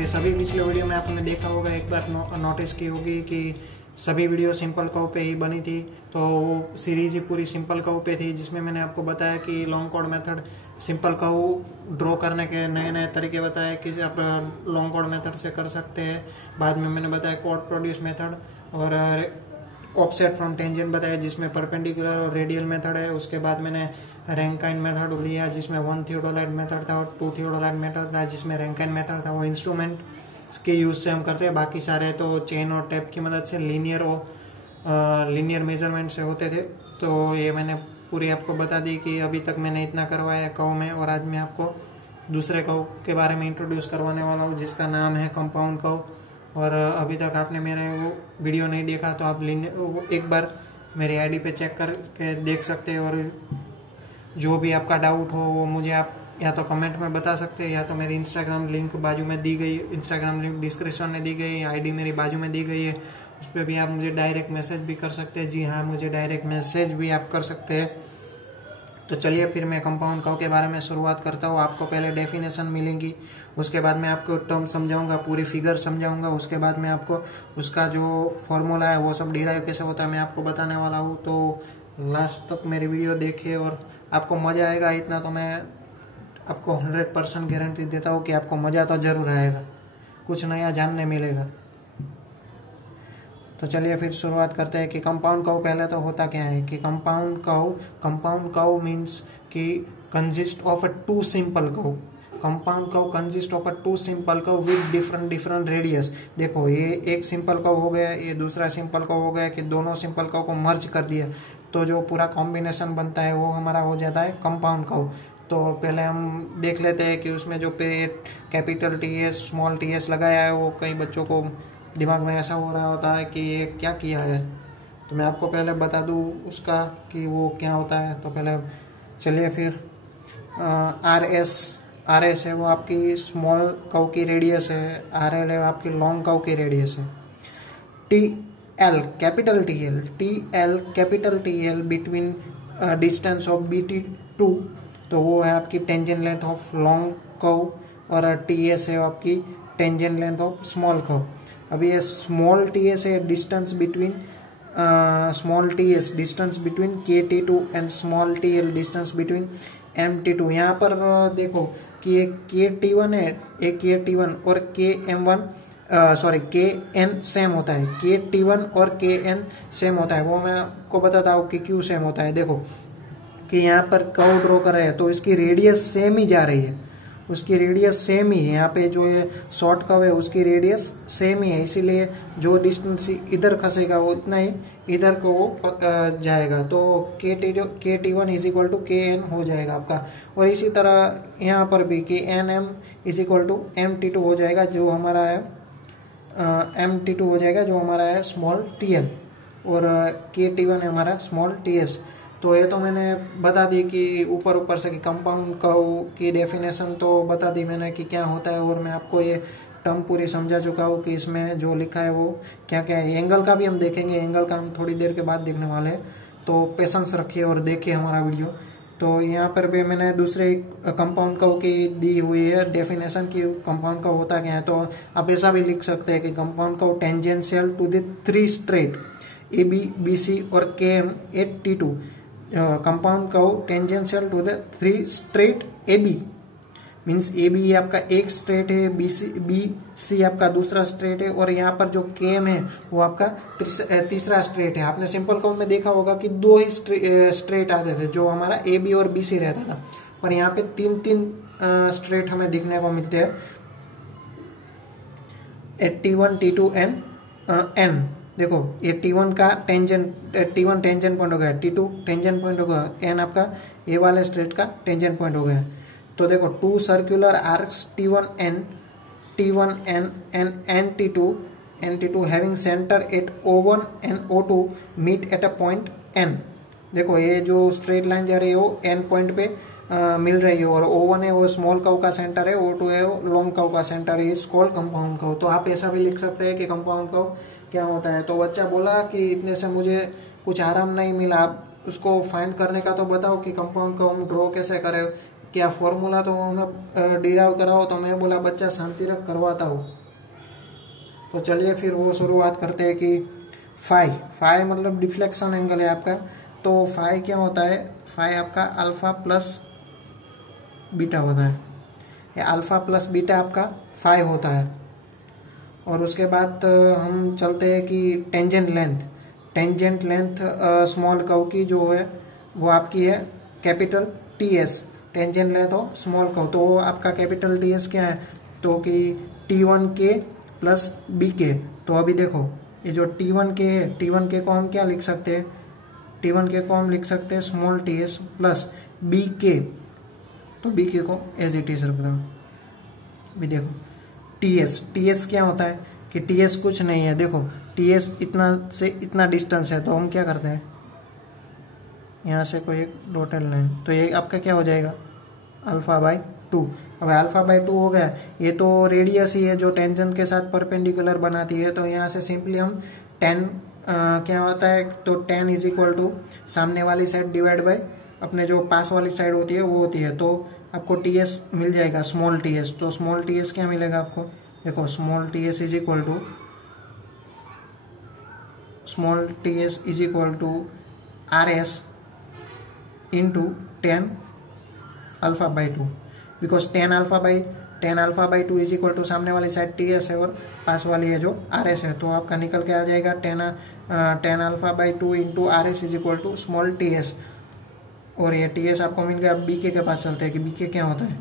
मेरी सभी पिछले वीडियो में आपने देखा होगा, एक बार नोटिस की होगी कि सभी वीडियो सिंपल कर्व पे ही बनी थी। तो वो सीरीज ही पूरी सिंपल कर्व पे थी, जिसमें मैंने आपको बताया कि long chord method simple curve draw करने के नए नए तरीके बताए कि आप लॉन्ग कॉर्ड मेथड से कर सकते हैं। बाद में मैंने बताया कॉर्ड प्रोड्यूस मेथड और ऑफसेट फ्रॉम टेंजेंट बताया, जिसमें परपेंडिकुलर और रेडियल मेथड है। उसके बाद मैंने रैंकाइन मेथड लिया, जिसमें 1 थियोडोलाइट मेथड था और 2 थियोडोलाइट मेथड था, जिसमें रैंकाइन मेथड था वो इंस्ट्रूमेंट के यूज से हम करते हैं। बाकी सारे तो चेन और टेप की मदद से लीनियर मेजरमेंट से होते थे। तो ये मैंने पूरी आपको बता दी कि अभी तक मैंने इतना करवाया कर्व में, और आज मैं आपको दूसरे कर्व के बारे में इंट्रोड्यूस करवाने वाला हूँ, जिसका नाम है कंपाउंड कर्व। और अभी तक आपने मेरे वो वीडियो नहीं देखा तो आप एक बार मेरी आईडी पे चेक करके देख सकते हैं, और जो भी आपका डाउट हो वो मुझे आप या तो कमेंट में बता सकते हैं, या तो मेरी इंस्टाग्राम लिंक बाजू में दी गई, इंस्टाग्राम लिंक डिस्क्रिप्शन में दी गई, आईडी मेरी बाजू में दी गई है, उस पर भी आप मुझे डायरेक्ट मैसेज भी कर सकते हैं। जी हाँ, मुझे डायरेक्ट मैसेज भी आप कर सकते हैं। तो चलिए फिर मैं कंपाउंड कर्व के बारे में शुरुआत करता हूँ। आपको पहले डेफिनेशन मिलेंगी, उसके बाद मैं आपको टर्म समझाऊंगा, पूरी फिगर समझाऊंगा, उसके बाद मैं आपको उसका जो फॉर्मूला है वो सब डिराइव कैसे होता है मैं आपको बताने वाला हूँ। तो लास्ट तक मेरी वीडियो देखिए और आपको मजा आएगा। इतना तो मैं आपको 100% गारंटी देता हूँ कि आपको मजा तो जरूर आएगा, कुछ नया जानने मिलेगा। तो चलिए फिर शुरुआत करते हैं कि कंपाउंड कर्व पहले तो होता क्या है कि कंपाउंड कर्व मीन्स कि consist of a two simple curve. Compound curve consist of a two simple curve with different radius. देखो ये एक सिंपल कर्व हो गया, ये दूसरा सिंपल कर्व हो गया कि दोनों सिंपल कर्व को मर्ज कर दिया, तो जो पूरा कॉम्बिनेशन बनता है वो हमारा हो जाता है कंपाउंड कर्व। तो पहले हम देख लेते हैं कि उसमें जो पे capital T S small T S लगाया है, वो कई बच्चों को दिमाग में ऐसा हो रहा होता है कि ये क्या किया है। तो मैं आपको पहले बता दूं उसका कि वो क्या होता है। तो पहले चलिए फिर आर एस है वो आपकी स्मॉल कर्व की रेडियस है, आर एल है आपकी लॉन्ग कर्व की रेडियस है। T L capital T L between distance of B T two, तो वो है आपकी tangent length of long curve, और टी एस है आपकी tangent length of small curve. अभी ये स्मॉल टी एस है distance between distance between K T two and small T L distance between M T to. यहाँ पर देखो कि एक के टी वन है, एक के टी वन और के एम वन के एन सेम होता है। के टी वन और के एन सेम होता है, वो मैं आपको बताता हूँ कि क्यों सेम होता है। देखो कि यहाँ पर कर्व ड्रॉ कर रहे हैं तो इसकी रेडियस सेम ही जा रही है, उसकी रेडियस सेम ही है। यहाँ पे जो ये शॉर्ट कर्व है उसकी रेडियस सेम ही है, इसीलिए जो डिस्टेंस इधर खसेगा वो इतना ही इधर को वो जाएगा। तो K T one is equal to K N हो जाएगा आपका। और इसी तरह यहाँ पर भी K N M is equal to M T two हो जाएगा, जो हमारा है एम टी टू हो जाएगा जो हमारा है स्मॉल टी एल, और के टी वन है हमारा स्मॉल टी एस। तो ये तो मैंने बता दी कि ऊपर से कि कंपाउंड कर्व की डेफिनेशन तो बता दी मैंने कि क्या होता है, और मैं आपको ये टर्म पूरी समझा चुका हूँ कि इसमें जो लिखा है वो क्या क्या है। एंगल का भी हम देखेंगे, एंगल का हम थोड़ी देर के बाद देखने वाले हैं, तो पेशेंस रखिए और देखिए हमारा वीडियो। तो यहाँ पर भी मैंने दूसरे कंपाउंड कर्व की दी हुई है डेफिनेशन की कंपाउंड कर्व होता क्या है। तो आप ऐसा भी लिख सकते हैं कि compound curve tangential to the 3 straight A B B C और K M at T two. Compound curve tangential to the 3 straight A B means A B आपका एक स्ट्रेट है, बी सी आपका दूसरा स्ट्रेट है, और यहाँ पर जो के एम है वो आपका तीसरा स्ट्रेट है। आपने सिंपल कर्व में देखा होगा कि 2 ही स्ट्रेट आते थे, जो हमारा ए बी और बी सी रहता था, पर यहाँ पे 3 स्ट्रेट हमें दिखने को मिलते हैं, T1 T2 एंड N। देखो ये T1 का T1 टेंजेंट पॉइंट हो गया, T2 टेंजेंट पॉइंट हो गया, N आपका ये वाले स्ट्रेट का टेंजेंट पॉइंट हो गया। तो देखो 2 circular arcs T1N and N T2 having center at O1 and O2 meet at a point N। देखो ये जो स्ट्रेट लाइन जा रही है वो N पॉइंट पे मिल रही है, और O1 है वो स्मॉल कर्व का सेंटर है, O2 है वो लॉन्ग कर्व का सेंटर है, इस कॉल्ड कंपाउंड कर्व। तो आप ऐसा भी लिख सकते हैं कि कंपाउंड कर्व क्या होता है। तो बच्चा बोला कि इतने से मुझे कुछ आराम नहीं मिला, आप उसको फाइंड करने का तो बताओ कि कंपाउंड कर्व हम ड्रॉ कैसे करें। क्या फॉर्मूला तो हमें डिराइव कराओ, तो मैं बोला बच्चा शांति रख करवाता हूँ। तो चलिए फिर वो शुरुआत करते हैं कि फाई मतलब डिफ्लेक्शन एंगल है आपका। तो फाई क्या होता है, फाई आपका अल्फा प्लस बीटा होता है, या अल्फा प्लस बीटा आपका फाई होता है। और उसके बाद हम चलते हैं कि टेंजेंट लेंथ स्मॉल कर्व की जो है वो आपकी है capital T S, tangent length of small curve. तो वो आपका कैपिटल टी एस क्या है, तो कि T1 के प्लस बी के। तो अभी देखो ये जो T1 के है, T1 के को हम क्या लिख सकते हैं, T1 के को हम लिख सकते हैं small T S plus B K. तो बी के को एज इट इज रख दो। अभी देखो टी एस क्या होता है कि टी एस कुछ नहीं है, देखो टी एस इतना से इतना डिस्टेंस है, तो हम क्या करते हैं यहाँ से कोई एक डॉटेड लाइन, तो ये आपका क्या हो जाएगा अल्फा बाई 2। अब अल्फा बाई 2 हो गया, ये तो रेडियस ही है जो टेंजेंट के साथ परपेंडिकुलर बनाती है। तो यहाँ से सिंपली हम 10 क्या होता है, तो 10 इज इक्वल टू सामने वाली साइड डिवाइड बाई अपने जो पास वाली साइड होती है वो होती है। तो आपको टी एस मिल जाएगा स्मॉल टी एस। तो स्मॉल टी एस क्या मिलेगा आपको, देखो small T S is equal to R S into 10 alpha by 2, because 10 alpha by 2 is equal to सामने वाली साइड टी एस है और पास वाली है जो आर एस है। तो आपका निकल के आ जाएगा 10 alpha by 2 into R S is equal to small T S. और ये टी एस आपको मिल गया। अब बी के पास चलते हैं कि बी के क्या होता है।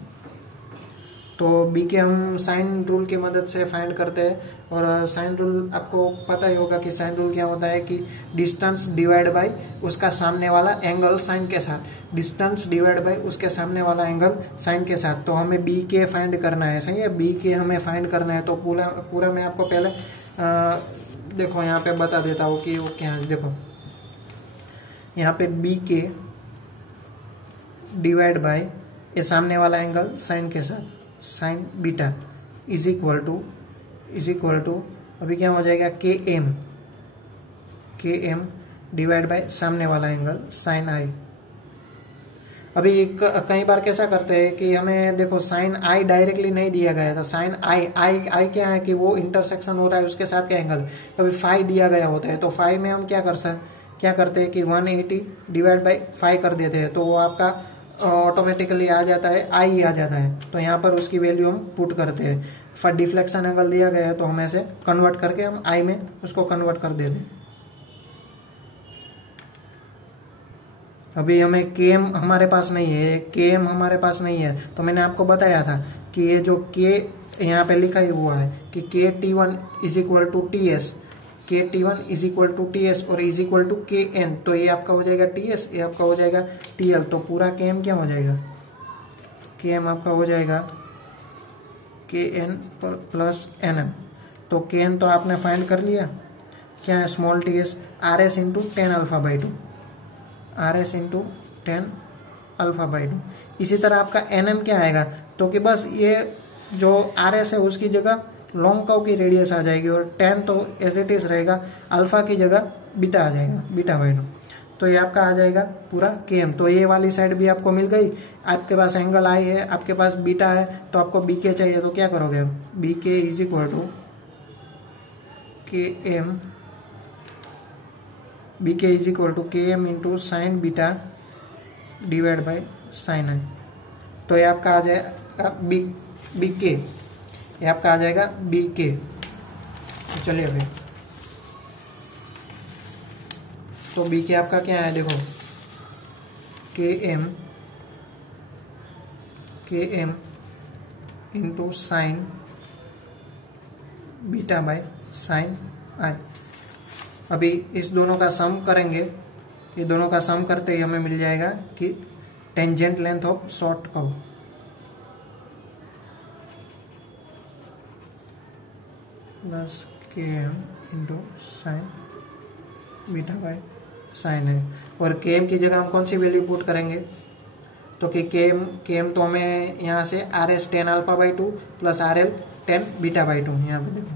तो बी के हम साइन रूल की मदद से फाइंड करते हैं। और साइन रूल आपको पता ही होगा कि साइन रूल क्या होता है कि डिस्टेंस डिवाइड बाय उसका सामने वाला एंगल साइन के साथ, डिस्टेंस डिवाइड बाय उसके सामने वाला एंगल साइन के साथ। तो हमें बी के फाइंड करना है, सही है, बी के हमें फाइंड करना है। तो पूरा मैं आपको पहले देखो यहाँ पे बता देता हूँ कि वो क्या है। देखो यहाँ पे बी के डिवाइड बाय ये सामने वाला एंगल साइन के साथ, sine beta is equal to अभी क्या हो जाएगा के एम डिवाइड बाय सामने वाला एंगल साइन आई। अभी कई बार कैसा करते हैं कि हमें देखो साइन आई डायरेक्टली नहीं दिया गया था, साइन आई क्या है कि वो इंटरसेक्शन हो रहा है उसके साथ क्या एंगल, कभी फाई दिया गया होता है। तो फाई में हम क्या करते हैं कि 180 डिवाइड बाई 5 कर देते हैं, तो वो आपका ऑटोमेटिकली आ जाता है आई आ जाता है। तो यहाँ पर उसकी वैल्यू हम पुट करते हैं। फॉर डिफ्लेक्शन एंगल दिया गया है तो हम ऐसे कन्वर्ट करके हम आई में उसको कन्वर्ट कर देते हैं। अभी हमें के एम हमारे पास नहीं है, तो मैंने आपको बताया था कि ये जो के यहाँ पे लिखा ही हुआ है कि K T1 is equal to T S, K T1 is equal to T S और is equal to K N. तो ये आपका हो जाएगा टी एस, ये आपका हो जाएगा टी एल। तो पूरा के एम क्या हो जाएगा, के एम आपका हो जाएगा के एन प्लस एन एम। तो के एन तो आपने फाइंड कर लिया, क्या है small T S R S into 10 alpha by 2, are S into 10 alpha by 2। इसी तरह आपका एन एम क्या आएगा, तो कि बस ये जो आर एस है उसकी जगह लॉन्ग कर्व की रेडियस आ जाएगी और 10 तो एज इट इज रहेगा, अल्फा की जगह बीटा आ जाएगा, बीटा बाई 2। तो ये आपका आ जाएगा पूरा के एम। तो ये वाली साइड भी आपको मिल गई, आपके पास एंगल आई है, आपके पास बीटा है, तो आपको बी के चाहिए तो क्या करोगे, B K is equal to K M, B K is equal to K M into sine beta divide by sine I. तो ये आपका आ जाएगा बी के, ये आपका आ जाएगा बी के। चलिए अभी तो बी के आपका क्या है, देखो K M into sine beta by sine I. अभी इस दोनों का सम करेंगे, ये दोनों का सम करते ही हमें मिल जाएगा कि tangent length of short curve plus K M into sine beta by sine है। और के एम की जगह हम कौन सी वैल्यू पुट करेंगे, तो कि के एम तो हमें यहाँ से R S 10 alpha by 2 plus R L 10 beta by 2। यहाँ पे देखो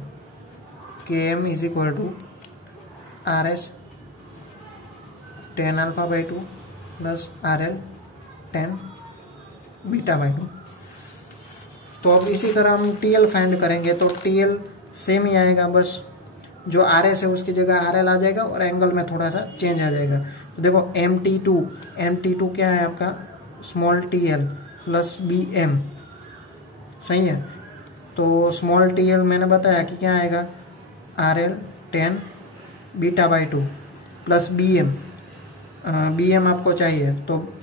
K M is equal to R S 10 alpha by 2 plus R L 10 β/2। तो अब इसी तरह हम TL फाइंड करेंगे तो TL सेम ही आएगा, बस जो RS है उसकी जगह RL आ जाएगा और एंगल में थोड़ा सा चेंज आ जाएगा। तो देखो MT2 क्या है आपका, स्मॉल TL प्लस BM, सही है। तो स्मॉल TL मैंने बताया कि क्या आएगा, RL tan β/2 प्लस BM आपको चाहिए। तो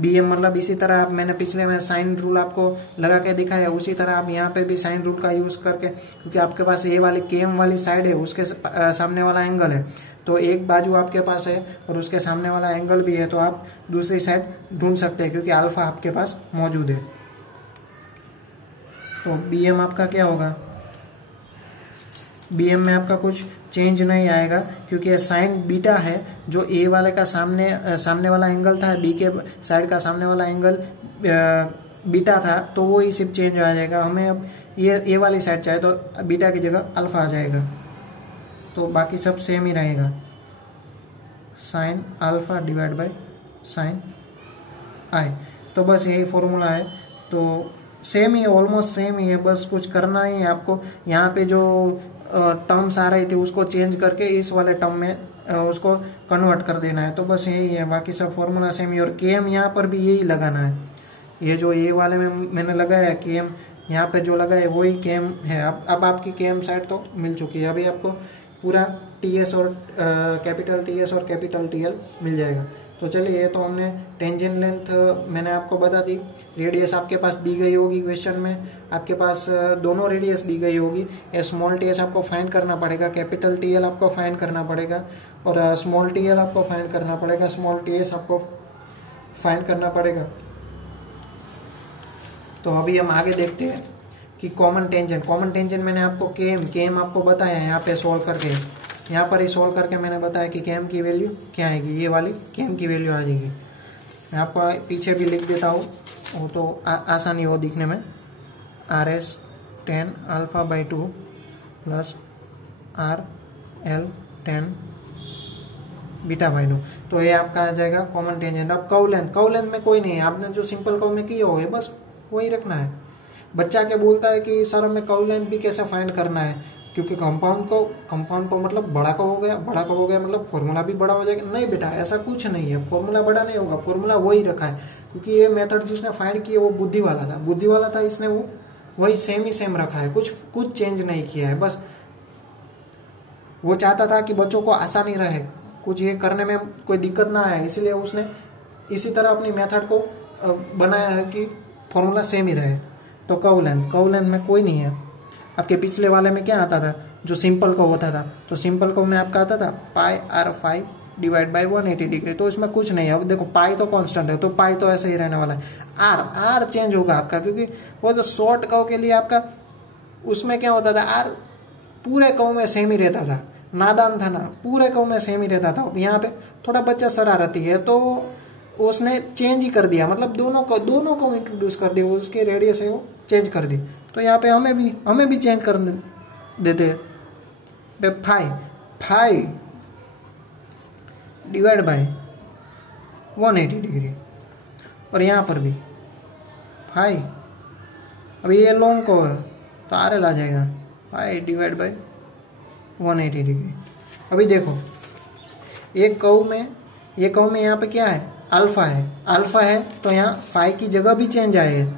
BM मतलब इसी तरह मैंने पिछले में साइन रूल आपको लगा के दिखाया, उसी तरह आप यहाँ पे भी साइन रूल का यूज़ करके, क्योंकि आपके पास ये वाली KM वाली साइड है, उसके सामने वाला एंगल है, तो एक बाजू आपके पास है और उसके सामने वाला एंगल भी है, तो आप दूसरी साइड ढूंढ सकते हैं क्योंकि अल्फा आपके पास मौजूद है। तो BM आपका क्या होगा, BM में आपका कुछ चेंज नहीं आएगा क्योंकि साइन बीटा है, जो ए वाले का सामने वाला एंगल था, बी के साइड का सामने वाला एंगल बीटा था, तो वो ही सिर्फ चेंज आ जाएगा। हमें अब ये वाली साइड चाहिए तो बीटा की जगह अल्फा आ जाएगा, तो बाकी सब सेम ही रहेगा, sine alpha divide by sine I. तो बस यही फॉर्मूला है, तो सेम ही है, ऑलमोस्ट सेम ही है, बस कुछ करना ही है आपको। यहाँ पे जो टर्म्स आ रही थी उसको चेंज करके इस वाले टर्म में उसको कन्वर्ट कर देना है, तो बस यही है, बाकी सब फॉर्मूला सेम ही। और KM यहाँ पर भी यही लगाना है, ये जो ये वाले में मैंने लगाया है KM, यहाँ पे जो लगा है वही KM है। अब आपकी KM साइड तो मिल चुकी है, अभी आपको पूरा TS और कैपिटल TS और कैपिटल TL मिल जाएगा। तो चलिए, ये तो हमने टेंजेंट लेंथ मैंने आपको बता दी, रेडियस आपके पास दी गई होगी क्वेश्चन में, आपके पास दोनों रेडियस दी गई होगी। स्मॉल TS आपको फाइंड करना पड़ेगा, कैपिटल TL आपको फाइंड करना पड़ेगा और स्मॉल TL आपको फाइंड करना पड़ेगा, स्मॉल TS आपको फाइंड करना पड़ेगा। तो अभी हम आगे देखते हैं कि कॉमन टेंजेंट मैंने आपको KM आपको बताया है, यहाँ पे सोल्व करके, यहाँ पर ही सोल्व करके मैंने बताया कि KM की वैल्यू क्या आएगी, ये वाली KM की वैल्यू आ जाएगी। मैं आपको पीछे भी लिख देता हूँ, वो तो आसानी हो दिखने में, RS tan α/2 plus RL tan β/2। तो ये आपका आ जाएगा कॉमन टेंजेंट। अब कर्व लेंथ में कोई नहीं है, आपने जो सिंपल कर्व में किया हो बस वही रखना है। बच्चा क्या बोलता है कि सर हमें कर्व लेंथ भी कैसे फाइंड करना है, क्योंकि कंपाउंड को मतलब बड़ा कर्व हो गया मतलब फॉर्मूला भी बड़ा हो जाएगा। नहीं बेटा, ऐसा कुछ नहीं है, फॉर्मूला बड़ा नहीं होगा, फॉर्मूला वही रखा है, क्योंकि ये मेथड जिसने फाइंड किया वो बुद्धि वाला था, इसने वो वही सेम रखा है, कुछ चेंज नहीं किया है। बस वो चाहता था कि बच्चों को आसानी रहे, कुछ ये करने में कोई दिक्कत ना आए, इसलिए उसने इसी तरह अपनी मेथड को बनाया है कि फॉर्मूला सेम ही रहे। तो कर्व लेंथ में कोई नहीं है। आपके पिछले वाले में क्या आता था, जो सिंपल कर्व होता था, तो सिंपल कर्व में आपका आता था πr5 डिवाइड बाय 180 डिग्री, तो इसमें कुछ नहीं है। अब देखो पाई तो कांस्टेंट है, तो पाई तो ऐसे ही रहने वाला है। आर चेंज होगा आपका, क्योंकि वो तो शॉर्ट कर्व के लिए आपका उसमें क्या होता था, आर पूरे कर्व में सेम ही रहता था, नादान था ना, पूरे कर्व में सेम ही रहता था। यहाँ पे थोड़ा बच्चा शरारती है तो उसने चेंज ही कर दिया, मतलब दोनों को इंट्रोड्यूस कर दिया, उसके रेडियस है वो चेंज कर दी। तो यहाँ पे हमें भी चेंज कर देते हैं, 5 डिवाइड बाय 180 डिग्री, और यहाँ पर भी 5। अभी ये लॉन्ग को है तो RL आ जाएगा 5 डिवाइड बाय 180 डिग्री। अभी देखो ये कर्व में यहाँ पे क्या है, अल्फा है, तो यहाँ 5 की जगह भी चेंज आएगा,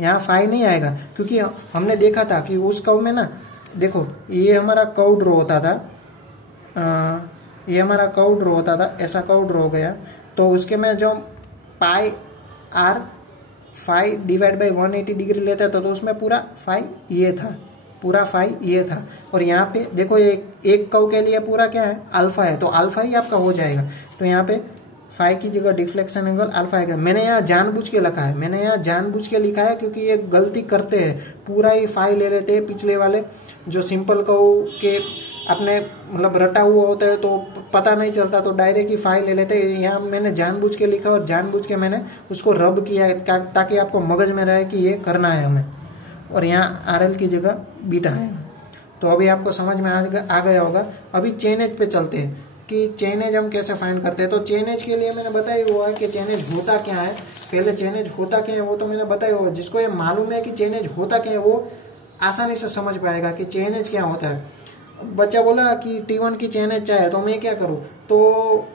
यहाँ 5 नहीं आएगा, क्योंकि हमने देखा था कि उस कर्व में ना, देखो ये हमारा कर्व ड्रॉ होता था, ऐसा कर्व ड्रॉ हो गया, तो उसके में जो πr5 डिवाइड बाय 180 डिग्री लेता था, तो उसमें पूरा 5 ये था, और यहाँ पे देखो एक कर्व के लिए पूरा क्या है, अल्फा है, तो अल्फा ही आपका हो जाएगा। तो यहाँ पे 5 की जगह डिफ्लेक्शन एंगल अल्फा है। मैंने यहाँ जानबूझ के लिखा है, क्योंकि ये गलती करते हैं, पूरा ही 5 ले लेते हैं। पिछले वाले जो सिंपल कर्व के अपने मतलब रटा हुआ होता है तो पता नहीं चलता, तो डायरेक्ट ही 5 ले लेते हैं। यहाँ मैंने जानबूझ के लिखा और जानबूझ के मैंने उसको रब किया ताकि आपको मगज में रहे कि ये करना है हमें, और यहाँ RL की जगह बीटा है। तो अभी आपको समझ में आ गया होगा। अभी चेन एज पे चलते हैं कि चेन एज हम कैसे फाइंड करते हैं। तो चेन एज के लिए मैंने बताया हुआ है कि चेन एज होता क्या है। पहले चेन एज होता क्या है वो तो मैंने बताया हुआ है। जिसको ये मालूम है कि चेन एज होता क्या है वो आसानी से समझ पाएगा कि चेन एज क्या होता है। बच्चा बोला कि T1 की चेन एज चाहिए, तो मैं क्या करूँ, तो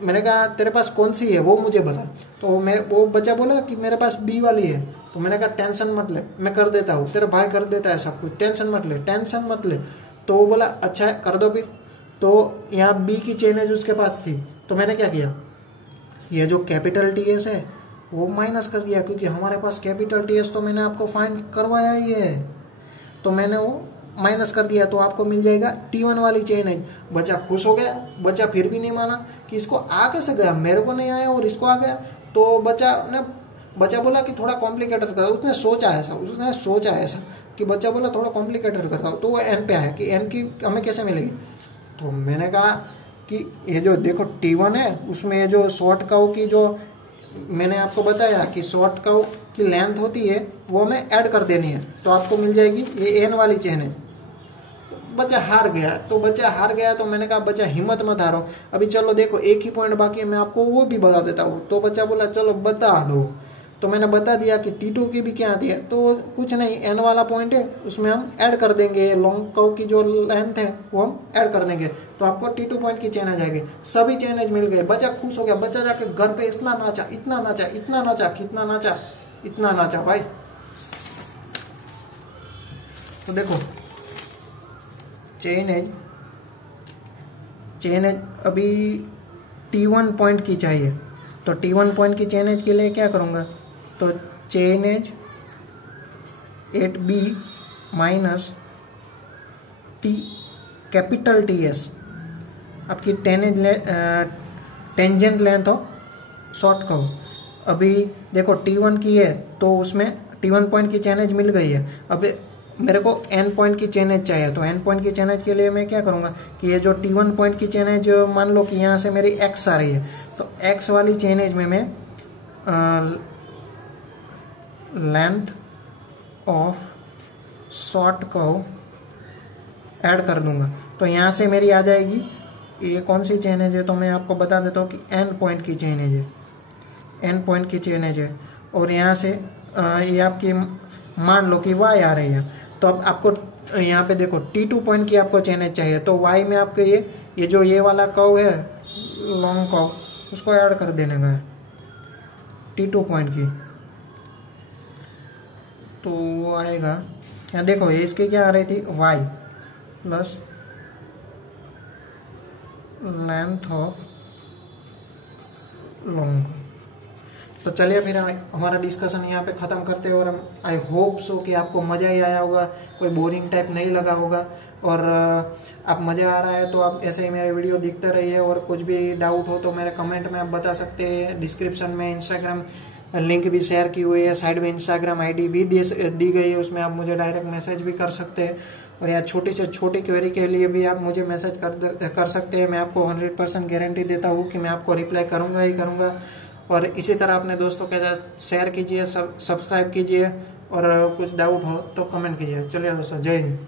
मैंने कहा तेरे पास कौन सी है वो मुझे बता। तो वो बच्चा बोला कि मेरे पास बी वाली है। तो मैंने कहा टेंशन मत ले, मैं कर देता हूँ, तेरा भाई कर देता है सब कुछ, टेंशन मत ले, टेंशन मत ले। तो वो बोला अच्छा है कर दो फिर। तो यहाँ बी की चेन एज उसके पास थी, तो मैंने क्या किया, ये जो कैपिटल TS है वो माइनस कर दिया, क्योंकि हमारे पास कैपिटल TS तो मैंने आपको फाइंड करवाया ही है, तो मैंने वो माइनस कर दिया। तो आपको मिल जाएगा T1 वाली चेन एज। बच्चा खुश हो गया। बच्चा फिर भी नहीं माना कि इसको आ कैसे गया, मेरे को नहीं आया और इसको आ गया। तो बच्चा बोला कि थोड़ा कॉम्प्लिकेटेड कर, उसने सोचा ऐसा कि बच्चा बोला थोड़ा कॉम्प्लिकेटेड करता हूँ। तो वो एन पे आया कि एन की हमें कैसे मिलेगी। तो मैंने कहा कि ये जो देखो T1 है उसमें ये जो शॉर्ट कर्व की जो मैंने आपको बताया कि शॉर्ट कर्व की लेंथ होती है वो हमें ऐड कर देनी है, तो आपको मिल जाएगी ये एन वाली चेन है। तो बच्चा हार गया। तो मैंने कहा बच्चा हिम्मत मत हारो, अभी चलो देखो एक ही पॉइंट बाकी है, मैं आपको वो भी बता देता हूँ। तो बच्चा बोला चलो बता दो। तो मैंने बता दिया कि T2 की भी क्या आती है, तो कुछ नहीं, एन वाला पॉइंट है उसमें हम ऐड कर देंगे, लॉन्ग कर्व की जो लेंथ है वो हम ऐड कर देंगे, तो आपको T2 पॉइंट की चेन आ जाएगी। सभी चेन एज मिल गए। बच्चा खुश हो गया। बच्चा जाके घर पे इतना नाचा, इतना नाचा भाई। तो देखो चेन एज अभी T1 पॉइंट की चाहिए, तो T1 पॉइंट की चेन एज के लिए क्या करूँगा, तो chainage at B minus T capital TS आपकी tangent length of short curve. अभी देखो T1 की है तो उसमें T1 पॉइंट की चेन एज मिल गई है। अब मेरे को N पॉइंट की चेन एज चाहिए, तो N पॉइंट की चेन एज के लिए मैं क्या करूँगा कि ये जो T1 पॉइंट की चेन एज मान लो कि यहाँ से मेरी X आ रही है, तो X वाली चेन एज में मैं length of short curve add कर दूंगा। तो यहाँ से मेरी आ जाएगी ये कौन सी चेन एज है, तो मैं आपको बता देता हूँ कि N पॉइंट की चेन एज है, N पॉइंट की चेन एज है। और यहाँ से ये आपकी मान लो कि Y आ रही है, तो अब आपको यहाँ पे देखो T2 पॉइंट की आपको चेन एज चाहिए, तो Y में आपके ये जो ये वाला कर्व है लॉन्ग कर्व उसको ऐड कर देने का है T2 पॉइंट की। तो वो आएगा यहाँ देखो ये इसकी क्या आ रही थी Y plus length of long. तो चलिए फिर हमारा डिस्कशन यहाँ पे ख़त्म करते हैं, और हम आई होप सो कि आपको मज़ा ही आया होगा, कोई बोरिंग टाइप नहीं लगा होगा। और आप मज़ा आ रहा है तो आप ऐसे ही मेरे वीडियो देखते रहिए, और कुछ भी डाउट हो तो मेरे कमेंट में आप बता सकते हैं। डिस्क्रिप्शन में इंस्टाग्राम लिंक भी शेयर की हुई है, साइड में इंस्टाग्राम ID भी दी गई है, उसमें आप मुझे डायरेक्ट मैसेज भी कर सकते हैं। और या छोटी से छोटी क्वेरी के लिए भी आप मुझे मैसेज कर सकते हैं। मैं आपको 100% गारंटी देता हूँ कि मैं आपको रिप्लाई करूँगा ही करूँगा। और इसी तरह अपने दोस्तों के साथ शेयर कीजिए, सब्सक्राइब कीजिए, और कुछ डाउट हो तो कमेंट कीजिए। चलिए दोस्तों, जय हिंद।